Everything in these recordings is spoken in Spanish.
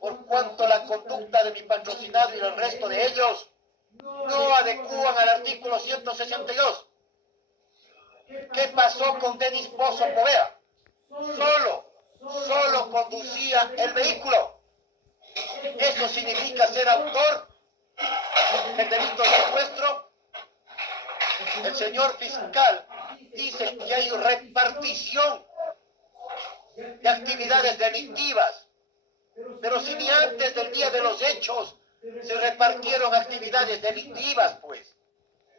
por cuanto la conducta de mi patrocinado y el resto de ellos no adecúan al artículo 162. ¿Qué pasó con Denis Pozo Povea? Solo conducía el vehículo. Eso significa ser autor del delito de secuestro. El señor fiscal dice que hay repartición de actividades delictivas, pero si ni antes del día de los hechos se repartieron actividades delictivas, pues.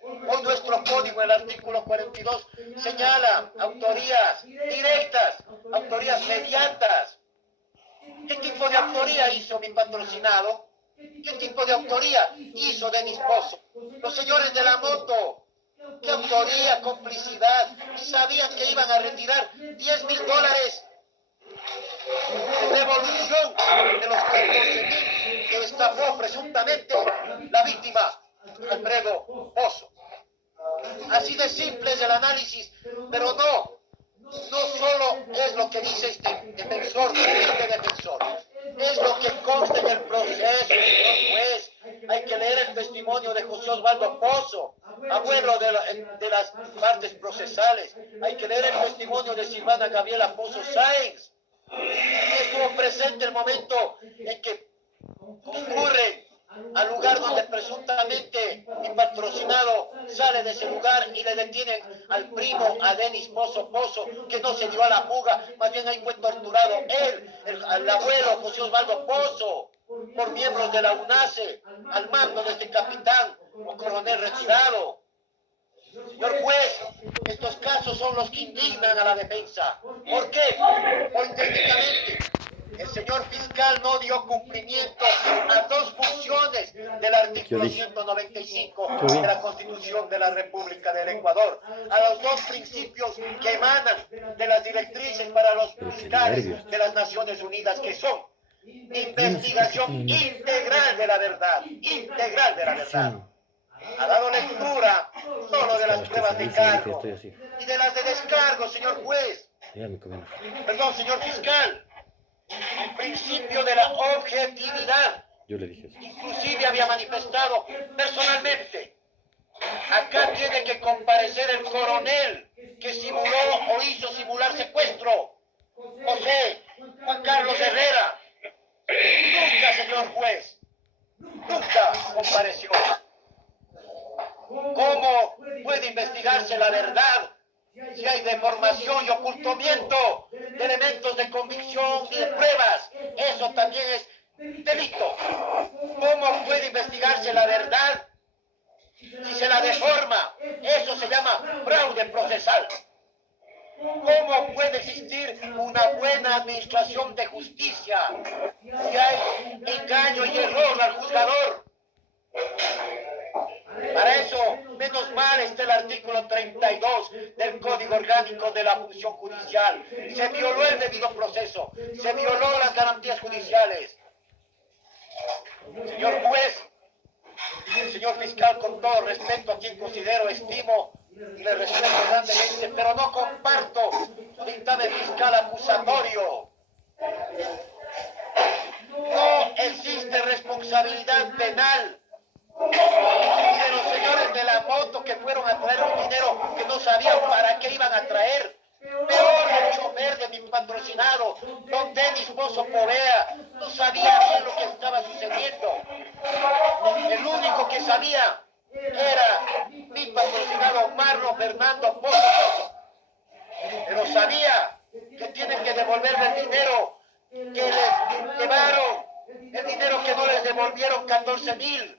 Hoy nuestro código, el artículo 42, señala autorías directas, autorías mediatas. ¿Qué tipo de autoría hizo mi patrocinado? ¿Qué tipo de autoría hizo Denis Pozo? Los señores de la moto, ¿qué autoría, complicidad? Sabían que iban a retirar $10,000 de devolución de los 14,000 que estafó presuntamente la víctima, Alfredo Pozo. Así de simple es el análisis, pero no solo es lo que dice este defensor, es lo que consta en el proceso, señor juez. Hay que leer el testimonio de José Osvaldo Pozo, abuelo de las partes procesales. Hay que leer el testimonio de Silvana Gabriela Pozo Sáenz. Estuvo presente el momento en que concurren al lugar donde presuntamente mi patrocinado sale de ese lugar y le detienen al primo, a Denis Pozo, que no se dio a la fuga, más bien ahí fue torturado él, el abuelo José Osvaldo Pozo, por miembros de la UNACE, al mando de este capitán o coronel retirado. Señor juez, estos casos son los que indignan a la defensa. ¿Por qué? Porque técnicamente el señor fiscal no dio cumplimiento a dos funciones del artículo 195 de la Constitución de la República del Ecuador, a los dos principios que emanan de las directrices para los fiscales de las Naciones Unidas, que son investigación integral de la verdad, Ha dado lectura solo de las pruebas de cargo y de las de descargo, señor juez. Perdón, señor fiscal. El principio de la objetividad. Yo le dije eso. Inclusive había manifestado personalmente. Acá tiene que comparecer el coronel que simuló o hizo simular secuestro. José Juan Carlos Herrera. Nunca, señor juez. Nunca compareció. ¿Cómo puede investigarse la verdad si hay deformación y ocultamiento de elementos de convicción y de pruebas? Eso también es delito. ¿Cómo puede investigarse la verdad si se la deforma? Eso se llama fraude procesal. ¿Cómo puede existir una buena administración de justicia si hay engaño y error al juzgador? Para eso, menos mal está el artículo 32 del Código Orgánico de la Función Judicial. Se violó el debido proceso, se violó las garantías judiciales. Señor juez, señor fiscal, con todo respeto a quien considero, estimo y le respeto grandemente, pero no comparto su dictamen fiscal acusatorio. No existe responsabilidad penal y de los señores de la moto que fueron a traer un dinero que no sabían para qué iban a traer. Peor el chofer de mi patrocinado, don Denis Pozo Povea, no sabía bien lo que estaba sucediendo. El único que sabía era mi patrocinado Marlon Fernando Pozo, pero sabía que tienen que devolverle el dinero que les llevaron, el dinero que no les devolvieron, 14,000.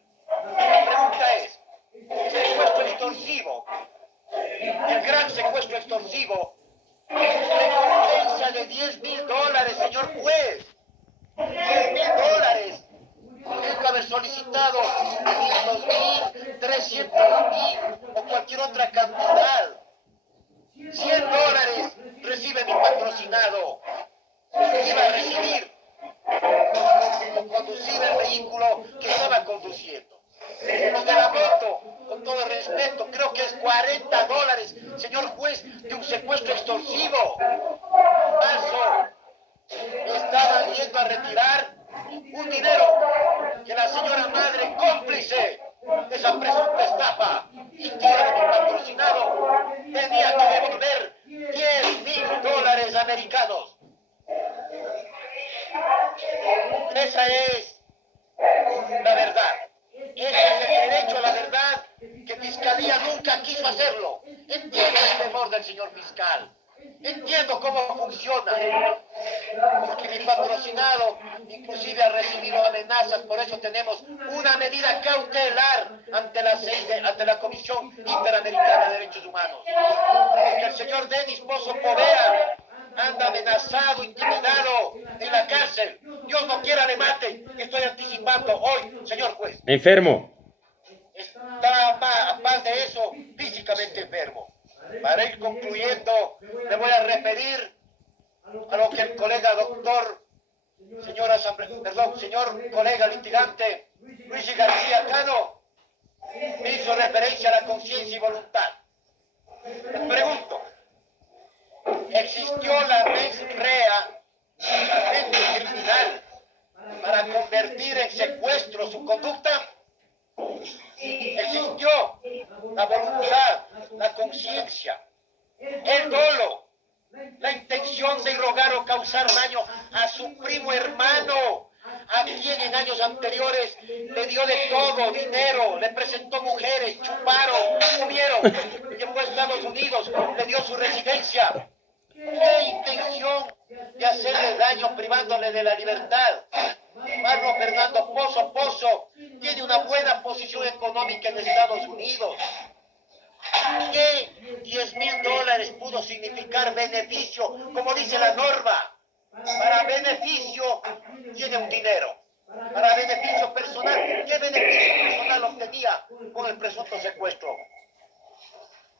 La pregunta es, el secuestro extorsivo, el gran secuestro extorsivo, recompensa de $10,000, señor juez. $10,000. Tienes que haber solicitado 500,000, 300,000 o cualquier otra cantidad. $100 recibe mi patrocinado. Iba a recibir o conducir el vehículo que estaba conduciendo. Los de la moto, con todo respeto, creo que es $40, señor juez, de un secuestro extorsivo. Paso, estaban yendo a retirar un dinero que la señora madre cómplice de esa presunta estafa y tía de mi patrocinado tenía que devolver $10,000 americanos. Esa es la verdad. Ese es el derecho a la verdad que Fiscalía nunca quiso hacerlo. Entiendo el temor del señor fiscal. Entiendo cómo funciona. Porque mi patrocinado inclusive ha recibido amenazas, por eso tenemos una medida cautelar ante la Comisión Interamericana de Derechos Humanos. Porque el señor Denis Pozo Povea anda amenazado, intimidado en la cárcel. Dios no quiera le mate. Estoy anticipando hoy, señor juez. Enfermo. Está aparte de eso, físicamente enfermo. Para ir concluyendo, me voy a referir a lo que el colega doctor, señor colega litigante Luis García Cano me hizo referencia a la conciencia y voluntad. Me pregunto, ¿existió la mens rea, la mente criminal, para convertir en secuestro su conducta? Existió la voluntad, la conciencia, el dolo, la intención de irrogar o causar daño a su primo hermano, a quien en años anteriores le dio de todo, dinero, le presentó mujeres, chuparon, comieron, llevó a Estados Unidos, le dio su residencia. ¿Qué intención de hacerle daño privándole de la libertad? Marlon Fernando Pozo tiene una buena posición económica en Estados Unidos. ¿Qué $10,000 pudo significar beneficio, como dice la norma? Para beneficio tiene un dinero. Para beneficio personal, ¿qué beneficio personal obtenía con el presunto secuestro?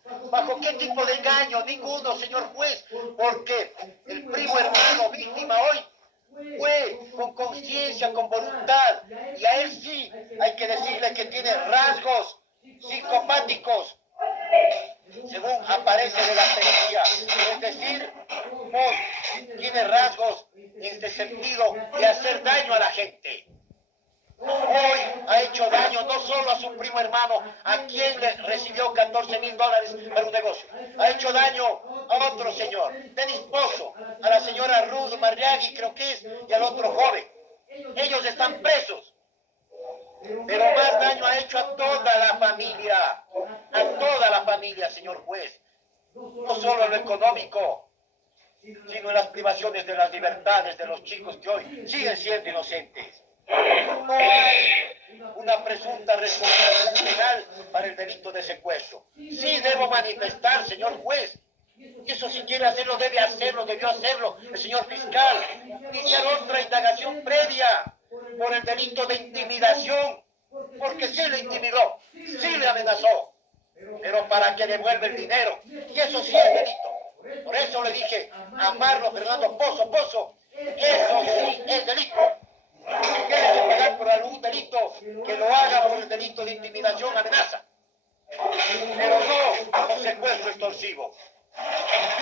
¿Bajo qué tipo de engaño? Ninguno, señor juez, porque el primo hermano víctima hoy fue con conciencia, con voluntad, y a él sí hay que decirle que tiene rasgos psicopáticos, según aparece de la pericia, es decir, tiene rasgos en este sentido de hacer daño a la gente. Hoy ha hecho daño no solo a su primo hermano, a quien le recibió $14,000 para un negocio. Ha hecho daño a otro señor, Denis Pozo, a la señora Ruth Marriagui, creo que es, y al otro joven. Ellos están presos. Pero más daño ha hecho a toda la familia, señor juez. No solo en lo económico, sino en las privaciones de las libertades de los chicos que hoy siguen siendo inocentes. No hay una presunta responsabilidad penal para el delito de secuestro. Sí debo manifestar, señor juez, y eso si quiere hacerlo, debe hacerlo, debió hacerlo el señor fiscal. Iniciar otra indagación previa por el delito de intimidación, porque sí le intimidó, sí le amenazó, pero para que devuelva el dinero, y eso sí es delito. Por eso le dije a Marlon Fernando Pozo, eso sí es delito. Si tiene que pagar por algún delito, que lo haga por el delito de intimidación, amenaza, pero no por secuestro extorsivo.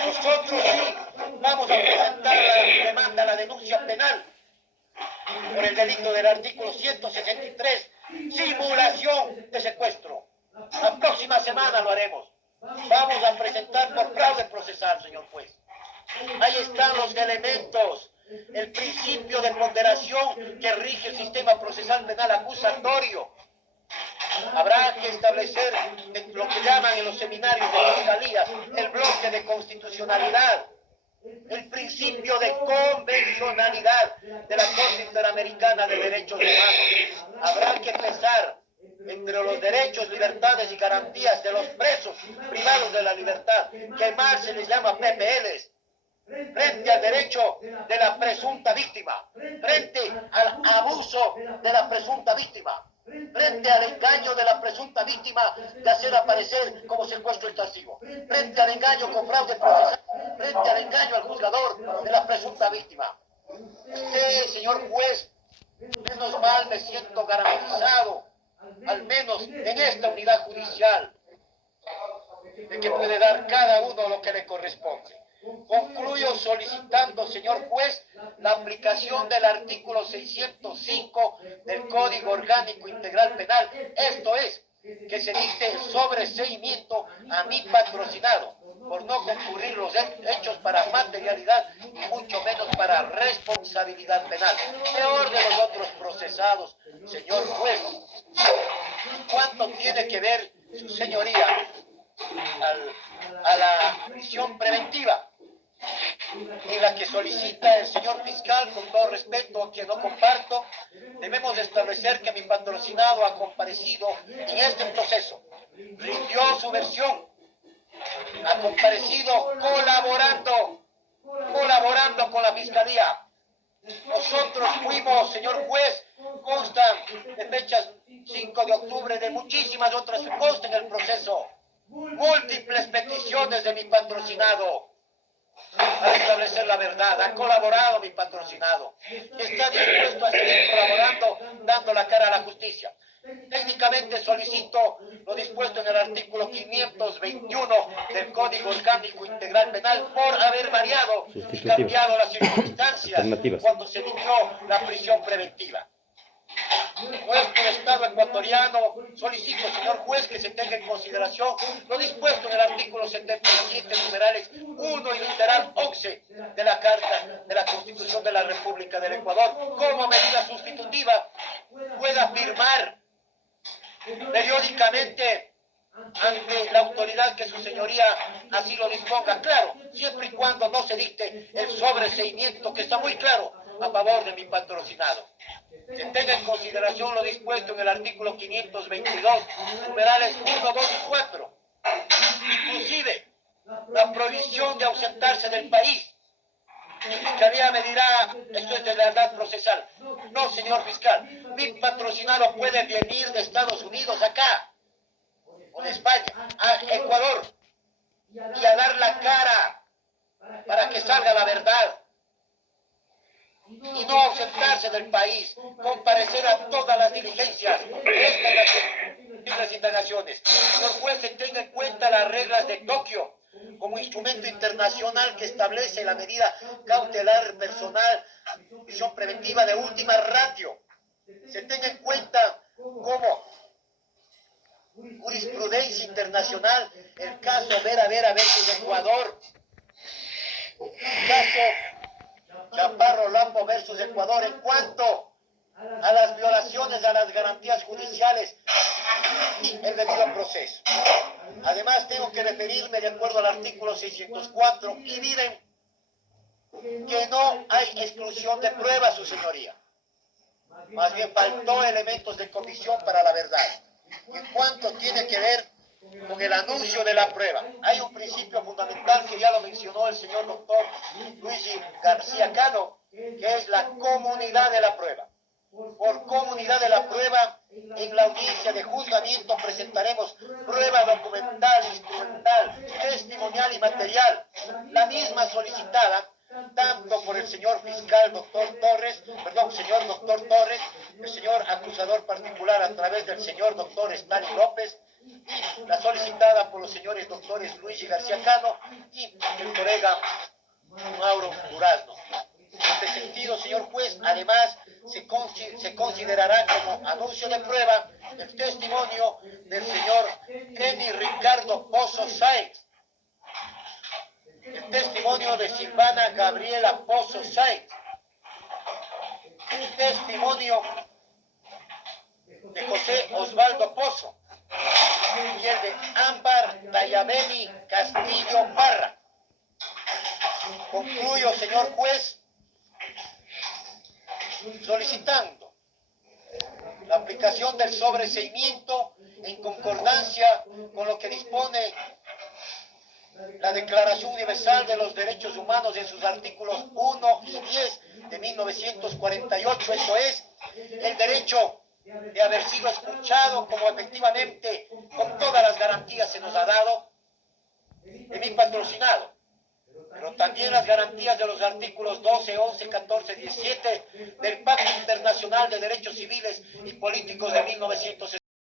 Nosotros sí vamos a presentar la demanda, la denuncia penal por el delito del artículo 163, simulación de secuestro. La próxima semana lo haremos. Vamos a presentar por fraude procesal, señor juez. Ahí están los elementos, el principio de ponderación que rige el sistema procesal penal acusatorio. Habrá que establecer lo que llaman en los seminarios de fiscalía el bloque de constitucionalidad, el principio de convencionalidad de la Corte Interamericana de Derechos Humanos. Habrá que pesar entre los derechos, libertades y garantías de los presos privados de la libertad, que más se les llama PPLs, frente al derecho de la presunta víctima, frente al abuso de la presunta víctima, frente al engaño de la presunta víctima de hacer aparecer como secuestro extorsivo, frente al engaño con fraude procesal, frente al engaño al juzgador de la presunta víctima. Señor juez, menos mal me siento garantizado, al menos en esta unidad judicial, de que puede dar cada uno lo que le corresponde. Concluyo solicitando, señor juez, la aplicación del artículo 605 del Código Orgánico Integral Penal. Esto es, que se dicte sobreseimiento a mi patrocinado por no concurrir los hechos para materialidad y mucho menos para responsabilidad penal. Peor de los otros procesados, señor juez. ¿Cuánto tiene que ver su señoría a la prisión preventiva en la que solicita el señor fiscal? Con todo respeto, a quien no comparto, debemos establecer que mi patrocinado ha comparecido en este proceso, rindió su versión, ha comparecido colaborando con la fiscalía. Nosotros fuimos, señor juez, constan de fechas 5 de octubre, de muchísimas otras que constan en el proceso, múltiples peticiones de mi patrocinado a establecer la verdad. Ha colaborado mi patrocinado y está dispuesto a seguir colaborando, dando la cara a la justicia. Técnicamente solicito lo dispuesto en el artículo 521 del Código Orgánico Integral Penal por haber variado y cambiado las circunstancias cuando se inició la prisión preventiva. Nuestro Estado ecuatoriano, solicito, señor juez, que se tenga en consideración lo dispuesto en el artículo 77, numerales 1 y literal 11 de la Carta de la Constitución de la República del Ecuador, como medida sustitutiva pueda firmar periódicamente ante la autoridad que su señoría así lo disponga. Claro, siempre y cuando no se dicte el sobreseimiento, que está muy claro a favor de mi patrocinado. Se tenga en consideración lo dispuesto en el artículo 522, numerales 1, 2 y 4. Inclusive, la prohibición de ausentarse del país. Mi fiscalía me dirá, esto es de verdad procesal. No, señor fiscal, mi patrocinado puede venir de Estados Unidos acá, o de España, a Ecuador, y a dar la cara para que salga la verdad. Y no ausentarse del país, comparecer a todas las diligencias de las indagaciones. Señor juez, se tenga en cuenta las reglas de Tokio como instrumento internacional que establece la medida cautelar personal, prisión preventiva de última ratio. Se tenga en cuenta como jurisprudencia internacional el caso Vera versus Ecuador, el caso Chaparro Lambo versus Ecuador, en cuanto a las violaciones a las garantías judiciales y el debido proceso. Además, tengo que referirme, de acuerdo al artículo 604, y miren que no hay exclusión de pruebas, su señoría. Más bien faltó elementos de comisión para la verdad. Y en cuanto tiene que ver con el anuncio de la prueba, hay un principio fundamental que ya lo mencionó el señor doctor Luigi García Cano, que es la comunidad de la prueba. Por comunidad de la prueba, en la audiencia de juzgamiento presentaremos prueba documental, instrumental, testimonial y material, la misma solicitada tanto por el señor fiscal señor doctor Torres, el señor acusador particular a través del señor doctor Stanley López, y la solicitada por los señores doctores Luigi García Cano y el colega Mauro Durazno. En este sentido, señor juez, además se considerará como anuncio de prueba el testimonio del señor Kenny Ricardo Pozo Sáenz, el testimonio de Silvana Gabriela Pozo Sáenz, el testimonio de José Osvaldo Pozo y el de Ámbar Dayabeni Castillo Parra. Concluyo, señor juez, solicitando la aplicación del sobreseimiento en concordancia con lo que dispone la Declaración Universal de los Derechos Humanos en sus artículos 1 y 10 de 1948, esto es, el derecho de haber sido escuchado, como efectivamente con todas las garantías se nos ha dado, de mi patrocinado, pero también las garantías de los artículos 12, 11, 14, 17 del Pacto Internacional de Derechos Civiles y Políticos de 1960.